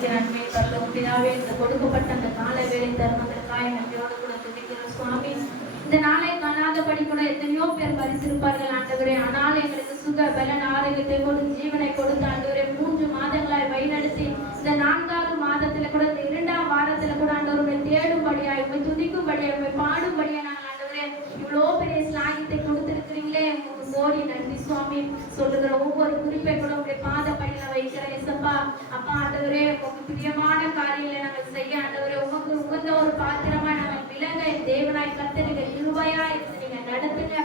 துதிக்கிற நன்மை பரலோக பிதாவே, இந்த கொடுக்கப்பட்ட அந்த காலை வேலை தருணங்களுக்காக நன்றியோடு கூட துதிக்கிறோம் சுவாமி. இந்த நாளை காணாதபடி கூட எத்தனையோ பேர் பரிசிருப்பார்கள் ஆண்டவரே. ஆனால் எங்களுக்கு சுக பலன் ஆரோக்கியத்தை கொடுத்து ஜீவனை கொடுத்து ஆண்டவரே 3 மாதங்களாய் வழிநடத்தி இந்த 4வது மாதத்துல கூட இந்த 2ஆம் வாரத்துல கூட ஆண்டவரை தேடும்படியாய் உண்மை துதிக்கும்படியாய் உண்மை பாடும்படியாய் நாங்கள் ஆண்டவரே இவ்வளோ பெரிய ஸ்லாகியத்தை கொடுத்திருக்கிறீங்களே, உங்களுக்கு கோடி நன்றி சுவாமி. சொல்லுகிற ஒவ்வொரு குறிப்பை கூட உங்களுடைய பாத படியில வைக்கிற எசப்பா அப்பா ஆண்டவரே, உங்களுக்கு பிரியமான காரியங்களை நாங்கள் செய்ய ஆண்டவரே உமக்கு உகந்த ஒரு பாத்திரமா நாங்கள் விளங்க தேவனாய் கர்த்தருங்க கிருபையா இருந்து நீங்க நடத்துங்க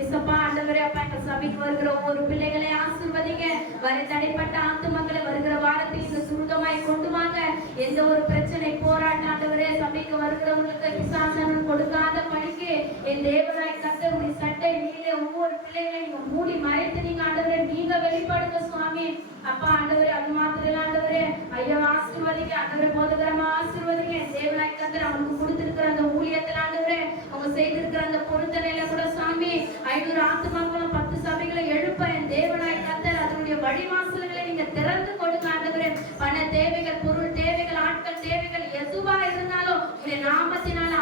எசப்பா ஆண்டவரே. அப்பா எங்க சபைக்கு வருகிற ஒவ்வொரு பிள்ளைகளை ஆசீர்வதிங்க. வரை தடைப்பட்ட ஆத்துமக்களை வருகிற வாரத்தில் இந்த சுருக்கமாய் கொண்டு வாங்க. எந்த ஒரு பிரச்சனை போராட்டம் ஆண்டவரே சபைக்கு வருகிறவங்களுக்கு பிசாசனம் கொடுக்காத படிக்கு என் தேவனாய் கர்த்தருடைய சட்டை நீங்க ஒவ்வொரு பிள்ளைகளையும் நீங்க மூடி மறைத்து நீங்க ஆண்டவரே நீங்க வெளிப்படுங்க சுவாமி. அப்பா ஆண்டவரே அது மாத்திரம் ஆண்டவரே ஐயா ஆசீர்வதிங்க ஆண்டவரே, போதகரமா ஆசீர்வதிங்க. தேவனாய் கர்த்தர் அவங்களுக்கு கொடுத்திருக்கிற அந்த ஊழியத்தில் ஆண்டவரே அவங்க செய்திருக்கிற அந்த பொருத்தனையில கூட சாமி 500 ஆத்துமக்களும் 10 சபைகளை எழுப்ப என் தேவனாய் கர்த்தர் அதனுடைய வழிவாசல்களை நீங்க திறந்து கொடுங்க ஆண்டவரே. பண தேவைகள், பொருள் தேவைகள், ஆட்கள் தேவைகள் எதுவா இருந்தாலும் உடைய நாமத்தினால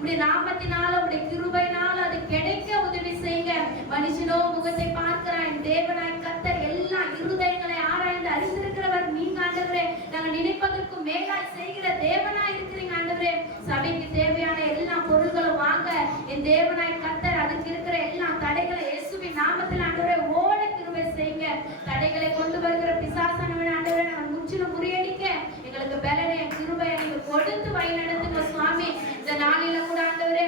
உடைய நாமத்தினால உடைய கிருபையினால அது கிடைக்க உதவி செய்யுங்க. மனுஷனோ முகத்தை பார்க்கிறான், என் தேவனாய் கர்த்தர் எல்லா இருதயங்களை ஆராய்ந்து அறிந்திருக்கிறவர் நீங்க ஆண்டவரே. நாங்க நினைப்பதற்கும் மேலாய் செய்கிற தேவனாய் இருக்கிறீங்க ஆண்டவரே. சபைக்கு தேவையான எல்லா பொருள்களும் வாங்க என் தேவனாய் கர்த்தர் அதுக்கு இருக்கிற எல்லா தடைகளை இயேசுவின் நாமத்தில் ஆண்டவரே ஓட கிருபை செய்யுங்க. தடைகளை கொண்டு வருகிற பிசாசானவன் ஆண்டவரே நாங்கள் முற்றிலும் முறியடிக்க எங்களுக்கு பலனை கிருபையை நீங்க கொடுத்து வழிநடத்துங்க சுவாமி. இந்த நாளில கூட ஆண்டவரே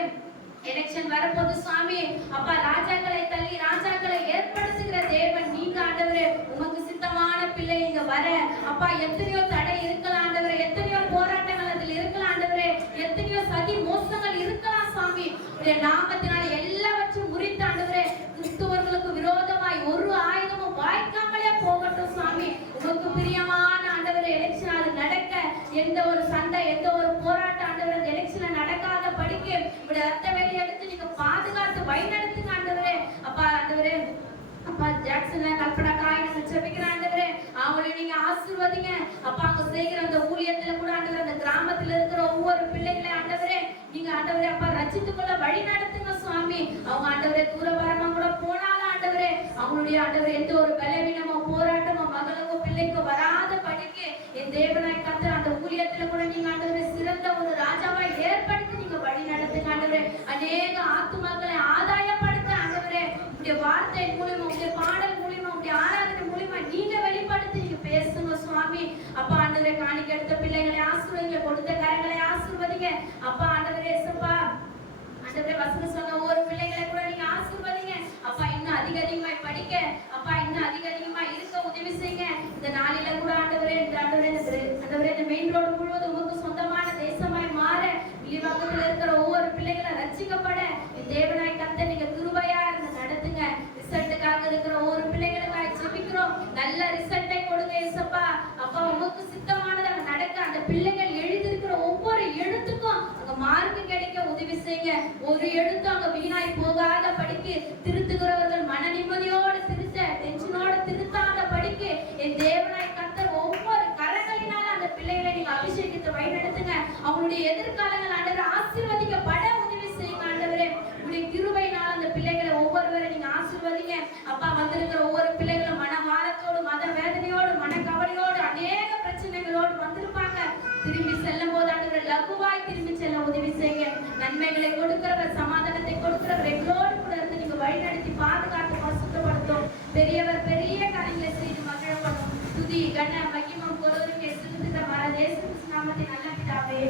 எலெக்ஷன் வரப்போது சுவாமி அப்பா ராஜாக்களை தள்ளி ராஜாக்களை ஏற்படுத்துகிற தேவன் நீங்க ஆண்டவரே. உமக்கு சித்தமான பிள்ளை இங்க வர அப்பா எத்தனையோ தடை இருக்கலாம் ஆண்டவரே, எத்தனையோ போராட்டங்கள் அதில் இருக்கலாம் ஆண்டவரே, எத்தனையோ சதி மோசங்கள் இருக்கலாம் சுவாமி. உடைய நாமத்தினால எல்லாவற்றும் முறித்து ஆண்டவரே கிறிஸ்துவர்களுக்கு விரோதமாய் ஒரு ஆயுதமும் வாய்க்காமலே போகட்டும் சுவாமி. உமக்கு பிரியமான ஆண்டவரே எலெக்ஷன் அது நடக்க எந்த ஒரு சண்டை எந்த ஒரு போராட்டம் ஆண்டவரே அந்த எலெக்ஷன்ல நடக்காத படிக்க இப்படி ரத்த வெளி எடுத்து நீங்க பாதுகாத்து வழிநடத்துங்க ஆண்டவரே. அப்பா ஆண்டவரே அப்பா ஜாக்சன்ல கல்பனா காயின ஜெபிக்கிற ஆண்டவரே அவங்களை நீங்க ஆசீர்வதிங்க. அப்பா அவங்க செய்கிற அந்த ஊழியத்துல கூட ஆண்டவரே அந்த கிராமத்துல இருக்கிற ஒவ்வொரு பிள்ளைகளை ஆண்டவரே நீங்க ஆண்டவரே அப்பா ரட்சித்துக்கொள்ள வழி நடத்துங்க சுவாமி. அவங்க ஆண்டவரே தூரபாரமா கூட போனாலும் ஆண்டவரே அவங்களுடைய ஆண்டவரே எந்த ஒரு பலவீனமோ போராட்டமோ மகளுக்கோ பிள்ளைக்கோ வராத படிக்கு என் தேவனாய் கர்த்தர் அந்த ஊழியத்துல கூட நீங்க ஆண்டவரே சிறந்த ஒரு ராஜாவாய் ஏற்படுத்தி நீங்க வழி நடத்துங்க ஆண்டவரே. அநேக ஆத்துமக்களை ஆதாயப்படுத்த ஆண்டவரே உங்களுடைய வார்த்தை மூலமா உங்களுடைய பாடல் மூலமா உங்களுடைய ஆராதனை மூலமா நீங்க வெளிப்படுத்தி நீங்க பேசுங்க சுவாமி. அப்பா ஆண்டவரே காணிக்க எடுத்த பிள்ளைகளை ஆசீர்வதிங்க, கொடுத்த கரங்களை ஆசீர்வதிங்க. அப்பா ஆண்டவரே ஏசப்பா ஆண்டவரே வசனம் சொன்ன ஒவ்வொரு பிள்ளைகளை கூட நீங்க ஆசீர்வதிங்க. அப்பா இன்னும் அதிகமாய் படிக்க அப்பா இன்னும் அதிகமாய் இருக்க உதவி செய்யுங்க. இந்த நாளில கூட ஆண்டவரே இந்த மெயின் ரோடு முழுவதும் உங்களுக்கு சொந்தமான தேசமாய் மாற விழிவாக்கத்தில் இருக்கிற ஒவ்வொரு பிள்ளைகளை ரட்சிக்கப்பட தேவனாய் கர்த்தர் நீங்க கிருபையா இருந்து நடத்துங்க. ரிசல்ட்டுக்காக இருக்கிற ஒவ்வொரு பிள்ளைகளுக்காக ஜெபிக்கிறோம். நல்ல ரிசல்ட்டை கொடுங்க ஏசப்பா. அப்பா உமக்கு சித்தமானதாக நடக்க அந்த பிள்ளைகள் எழுதியிருக்கிற ஒவ்வொரு எழுத்துக்கும் அங்க மார்க்கு கிடைக்க உதவி செய்யுங்க. ஒரு எழுத்து அங்க வீணாய் போகாத படிக்கு திருத்துகிறவர்கள் மன நிம்மதியோடு திருத்த டென்ஷனோடு திருத்தாத படிக்கு என் தேவனாய் கர்த்தர் ஒவ்வொரு கரங்களினால அந்த பிள்ளைகளை நீங்க அபிஷேகித்து வழிநடத்துங்க. அவங்களுடைய எதிர்காலங்கள் ஆண்டவர் ஆசீர்வதிக்கப்பட உதவி செய்யுங்க ஆண்டவரே. உங்களுடைய கிருபையினால் அந்த பிள்ளைகளை ஒவ்வொருவரை நீங்க ஆசீர்வதிங்க. அப்பா வந்திருக்கிற ஒவ்வொரு பிள்ளைகளும் மனவாரத்தோடு மத வேதனையோடு மனக்கவலையோடு அநேக பிரச்சனைகளோடு வந்திருப்பாங்க. திரும்பி செல்லும் போது ஆண்டவர் லகுவாய் திரும்பி செல்ல உதவி செய்யுங்க. நன்மைகளை கொடுக்கிறவர் சமாதானத்தை கொடுக்கிறவர் எங்களோடு கூட இருந்து நீங்க வழிநடத்தி பாதுகாத்து பசுத்தப்படுத்தும். பெரியவர் பெரிய காரியங்களை செய்து மகிழப்படும். துதி கன மகிமம் பொருளுக்கு எதிர்த்துக்கிற மர தேச நாமத்தை நல்ல பிதாவே.